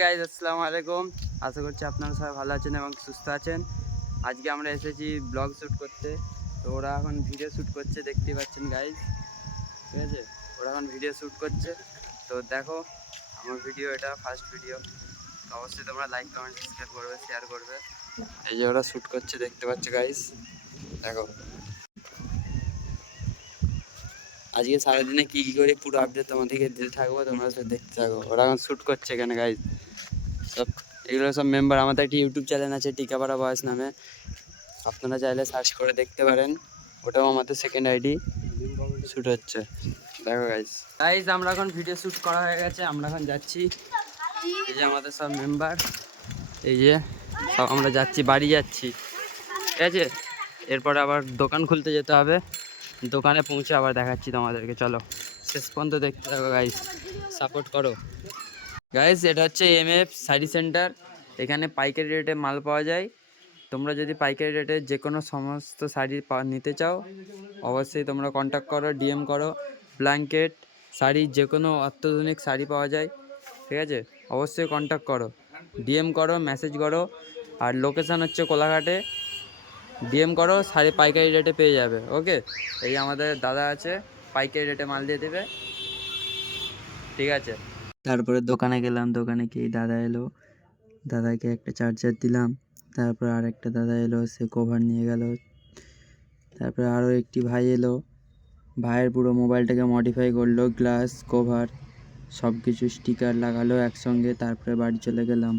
Guys, আসসালামু আলাইকুম। আশা করছি আপনারা সবাই ভালো আছেন এবং সুস্থ আছেন। আজকে আমরা এসেছি ব্লগ শ্যুট করতে। তো ওরা এখন ভিডিও শ্যুট করছে, দেখতেই পাচ্ছেন গাইজ। ঠিক আছে, ওরা এখন ভিডিও শ্যুট করছে। তো দেখো, আমার ভিডিও এটা ফার্স্ট ভিডিও। অবশ্যই তোমরা লাইক কমেন্ট সাবস্ক্রাইব করবে, শেয়ার করবে। এই যে ওরা শ্যুট করছে, দেখতে পাচ্ছ গাইজ। দেখো আজকে সারাদিনে কী কী করে পুরো আপডেট তোমাদেরকে দিতে থাকবো, তোমরা সব দেখতে থাকো। ওরা এখন শ্যুট করছে এখানে গাইজ। সব এগুলো সব মেম্বার। আমাদের একটি ইউটিউব চ্যানেল আছে টিকাপাড়া বয়েস নামে, আপনারা চাইলে সার্চ করে দেখতে পারেন। ওটাও আমাদের সেকেন্ড আইডি। শ্যুট হচ্ছে, দেখো গাইজ আমরা এখন ভিডিও শ্যুট করা হয়ে গেছে, আমরা এখন যাচ্ছি। এই যে আমাদের সব মেম্বার, এই যে সব আমরা যাচ্ছি, বাড়ি যাচ্ছি। ঠিক আছে, এরপরে আবার দোকান খুলতে যেতে হবে। দোকানে পৌঁছে আবার দেখাচ্ছি তোমাদেরকে। চলো শেষ পর্যন্ত দেখতে থাকো গাইজ, সাপোর্ট করো গাইজ। এটা হচ্ছে এমএফ শাড়ি সেন্টার। এখানে পাইকারি রেটে মাল পাওয়া যায়। তোমরা যদি পাইকারি রেটে যে কোনো সমস্ত শাড়ি নিতে চাও, অবশ্যই তোমরা কন্ট্যাক্ট করো, ডিএম করো। ব্ল্যাঙ্কেট শাড়ি, যে কোনো অত্যাধুনিক শাড়ি পাওয়া যায়। ঠিক আছে, অবশ্যই কন্ট্যাক্ট করো, ডিএম করো, মেসেজ করো। আর লোকেশান হচ্ছে কোলাঘাটে। ডিএম করো, শাড়ি পাইকারি রেটে পেয়ে যাবে। ওকে, এই আমাদের দাদা আছে, পাইকারি রেটে মাল দিয়ে দেবে। ঠিক আছে, তারপরে দোকানে গেলাম, দোকানে গিয়ে দাদা এলো, দাদাকে একটা চার্জার দিলাম। তারপর আর একটা দাদা এলো, সে কভার নিয়ে গেল। তারপরে আরও একটি ভাই এলো, ভাইয়ের পুরো মোবাইলটাকে মডিফাই করলো, গ্লাস কভার সব কিছু স্টিকার লাগালো একসঙ্গে। তারপরে বাড়ি চলে গেলাম।